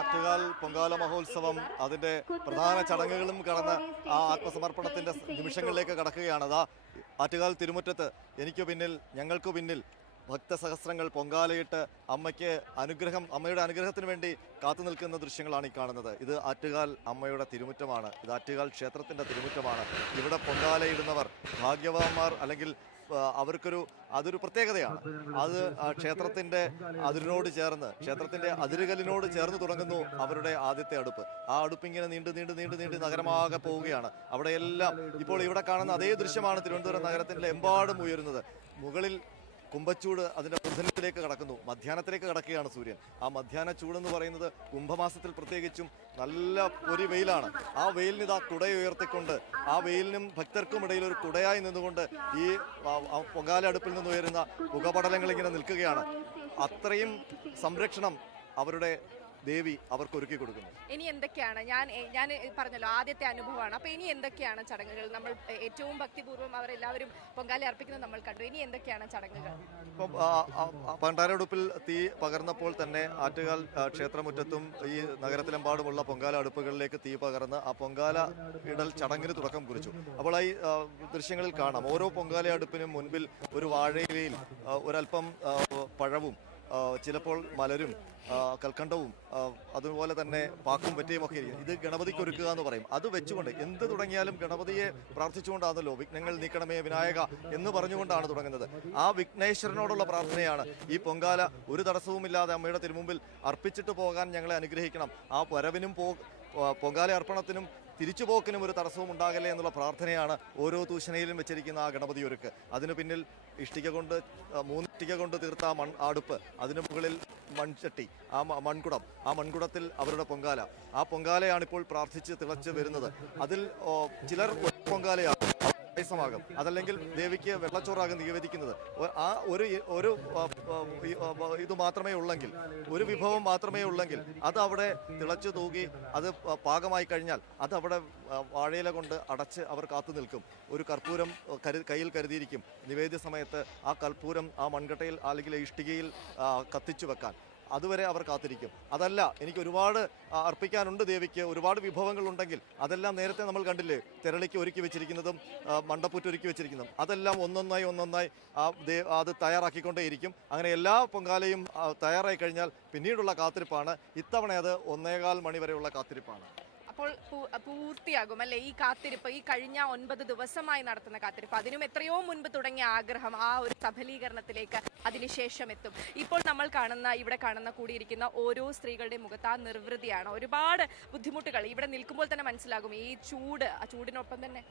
ആറ്റുകാൽ പൊങ്കാല മഹോത്സവം അതിന്റെ പ്രധാന ചടങ്ങുകളും കടന്ന് ആ ആത്മസമർപ്പണത്തിന്റെ നിമിഷങ്ങളിലേക്ക് കടക്കുകയാണ്. അതാ ആറ്റുകാൽ തിരുമുറ്റത്ത് എനിക്ക് പിന്നിൽ, ഞങ്ങൾക്ക് പിന്നിൽ ഭക്തസഹസ്രങ്ങൾ പൊങ്കാലയിട്ട് അമ്മയുടെ അനുഗ്രഹത്തിന് വേണ്ടി കാത്തു നിൽക്കുന്ന ദൃശ്യങ്ങളാണ് ഈ കാണുന്നത്. ഇത് ആറ്റുകാൽ അമ്മയുടെ തിരുമുറ്റമാണ്. ഇത് ആറ്റുകാൽ ക്ഷേത്രത്തിന്റെ തിരുമുറ്റമാണ്. ഇവിടെ പൊങ്കാലയിടുന്നവർ ഭാഗ്യവാന്മാർ, അല്ലെങ്കിൽ അതൊരു പ്രത്യേകതയാണ്. അത് ക്ഷേത്രത്തിന്റെ ക്ഷേത്രത്തിന്റെ അതിരുകല്ലിനോട് ചേർന്ന് തുടങ്ങുന്നു അവരുടെ ആദ്യത്തെ അടുപ്പ്. ആ അടുപ്പിങ്ങനെ നീണ്ട് നഗരമാകെ പോവുകയാണ്. അവിടെയെല്ലാം ഇപ്പോൾ ഇവിടെ കാണുന്ന അതേ ദൃശ്യമാണ് തിരുവനന്തപുരം നഗരത്തിന്റെ എമ്പാടും ഉയരുന്നത്. മുകളിൽ കുംഭച്ചൂട് അതിന്റെ ബുധനത്തിലേക്ക് കടക്കുന്നു. മധ്യാഹ്നത്തിലേക്ക് കടക്കുകയാണ് സൂര്യൻ. ആ മധ്യാഹ്ന ചൂടെന്ന് പറയുന്നത് കുംഭമാസത്തിൽ പ്രത്യേകിച്ചും നല്ല പൊരി വെയിലാണ്. ആ വെയിലിന് ഇതാ കുടയുയർത്തിക്കൊണ്ട്, ആ വെയിലിനും ഭക്തർക്കും ഇടയിൽ ഒരു കുടയായി നിന്നുകൊണ്ട് ഈ പൊങ്കാല അടുപ്പിൽ നിന്ന് ഉയരുന്ന പുകപടലങ്ങൾ ഇങ്ങനെ നിൽക്കുകയാണ്. അത്രയും സംരക്ഷണം അവരുടെ ദേവി അവർക്ക് ഒരുക്കി കൊടുക്കുന്നു. ഇനി എന്തൊക്കെയാണ്, ഞാൻ പറഞ്ഞല്ലോ ആദ്യത്തെ അനുഭവമാണ്. അപ്പൊ ഇനി എന്തൊക്കെയാണ് ചടങ്ങുകൾ? നമ്മൾ ഏറ്റവും ഭക്തിപൂർവ്വം അവരെല്ലാവരും പൊങ്കാല അർപ്പിക്കുന്നത് നമ്മൾ കണ്ടു. ഇനി എന്തൊക്കെയാണ് ചടങ്ങുകൾ? ഇപ്പം പണ്ടാരടുപ്പിൽ തീ പകർന്നപ്പോൾ തന്നെ ആറ്റുകാൽ ക്ഷേത്രമുറ്റത്തും ഈ നഗരത്തിലെമ്പാടുമുള്ള പൊങ്കാല അടുപ്പുകളിലേക്ക് തീ പകർന്ന് ആ പൊങ്കാല ഇടൽ ചടങ്ങിന് തുടക്കം കുറിച്ചു. അപ്പോൾ ഈ ദൃശ്യങ്ങളിൽ കാണാം, ഓരോ പൊങ്കാല അടുപ്പിനും മുൻപിൽ ഒരു വാഴയിലയിൽ ഒരൽപ്പം പഴവും, ചിലപ്പോൾ മലരും കൽക്കണ്ടവും, അതുപോലെ തന്നെ പാക്കും വെറ്റയും ഒക്കെ ഇരിക്കും. ഇത് ഗണപതിക്ക് ഒരുക്കുക എന്ന് പറയും. അത് വെച്ചുകൊണ്ട് എന്ത് തുടങ്ങിയാലും ഗണപതിയെ പ്രാർത്ഥിച്ചുകൊണ്ടാണല്ലോ വിഘ്നങ്ങൾ നീക്കണമേ വിനായക എന്ന് പറഞ്ഞുകൊണ്ടാണ് തുടങ്ങുന്നത്. ആ വിഘ്നേശ്വരനോടുള്ള പ്രാർത്ഥനയാണ് ഈ പൊങ്കാല ഒരു തടസ്സവുമില്ലാതെ അമ്മയുടെ തിരുമുമ്പിൽ അർപ്പിച്ചിട്ട് പോകാൻ ഞങ്ങളെ അനുഗ്രഹിക്കണം. ആ വരവിനും പൊങ്കാല അർപ്പണത്തിനും തിരിച്ചുപോക്കിനും ഒരു തടസ്സവും ഉണ്ടാകല്ലേ എന്നുള്ള പ്രാർത്ഥനയാണ് ഓരോ തൂശനയിലും വെച്ചിരിക്കുന്ന ആ ഗണപതി ഒരുക്ക്. അതിനു പിന്നിൽ 3 ഇഷ്ടിക കൊണ്ട് തീർത്ത ആ അടുപ്പ്, അതിനു മുകളിൽ മൺചട്ടി, ആ മൺകുടം, ആ മൺകുടത്തിൽ അവരുടെ പൊങ്കാല. ആ പൊങ്കാലയാണിപ്പോൾ പ്രാർത്ഥിച്ച് തിളച്ച് വരുന്നത്. അതിൽ ചിലർ പൊങ്കാലയാണ് പായസമാകും, അതല്ലെങ്കിൽ ദേവിക്ക് വെള്ളച്ചോറാകും നിവേദിക്കുന്നത്. ആ ഒരു ഇത് മാത്രമേ ഉള്ളെങ്കിൽ, ഒരു വിഭവം മാത്രമേ ഉള്ളെങ്കിൽ അത് അവിടെ തിളച്ചു തൂകി അത് പാകമായി കഴിഞ്ഞാൽ അത് അവിടെ വാഴയില കൊണ്ട് അടച്ച് അവർ കാത്തു നിൽക്കും. ഒരു കർപ്പൂരം കയ്യിൽ കരുതിയിരിക്കും. നിവേദ്യ സമയത്ത് ആ കർപ്പൂരം ആ മൺകട്ടയിൽ അല്ലെങ്കിൽ ഇഷ്ടികയിൽ കത്തിച്ചു വെക്കാൻ. അതുവരെ അവർ കാത്തിരിക്കും. അതല്ല, എനിക്ക് ഒരുപാട് അർപ്പിക്കാനുണ്ട് ദേവിക്ക്, ഒരുപാട് വിഭവങ്ങൾ ഉണ്ടെങ്കിൽ അതെല്ലാം നേരത്തെ നമ്മൾ കണ്ടില്ലേ, തെരളിക്ക് ഒരുക്കി വെച്ചിരിക്കുന്നതും മണ്ടപ്പുറ്റ് ഒരുക്കി വെച്ചിരിക്കുന്നതും അതെല്ലാം ഒന്നൊന്നായി അത് തയ്യാറാക്കിക്കൊണ്ടേയിരിക്കും. അങ്ങനെ എല്ലാ പൊങ്കാലയും തയ്യാറായി കഴിഞ്ഞാൽ പിന്നീടുള്ള കാത്തിരിപ്പാണ്. ഇത്തവണ അത് 1.25 മണി വരെയുള്ള കാത്തിരിപ്പാണ്. അപ്പോൾ പൂർത്തിയാകും അല്ലെ ഈ കാത്തിരിപ്പ്? ഈ കഴിഞ്ഞ 9 ദിവസമായി നടത്തുന്ന കാത്തിരിപ്പ്, അതിനും എത്രയോ മുൻപ് തുടങ്ങിയ ആഗ്രഹം ആ ഒരു സഫലീകരണത്തിലേക്ക് അതിനുശേഷം എത്തും. ഇപ്പോൾ നമ്മൾ ഇവിടെ കാണുന്ന കൂടിയിരിക്കുന്ന ഓരോ സ്ത്രീകളുടെ മുഖത്ത് ആ നിർവൃതിയാണ്. ഒരുപാട് ബുദ്ധിമുട്ടുകൾ ഇവിടെ നിൽക്കുമ്പോൾ തന്നെ മനസ്സിലാകും. ഈ ചൂടിനൊപ്പം തന്നെ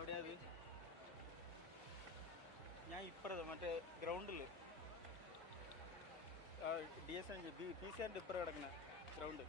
എവിടെയാ ഞാൻ ഇപ്പറ മറ്റേ ഗ്രൗണ്ടിൽ DSN PC ഇപ്പറ കിടക്കുന്ന ഗ്രൗണ്ട്.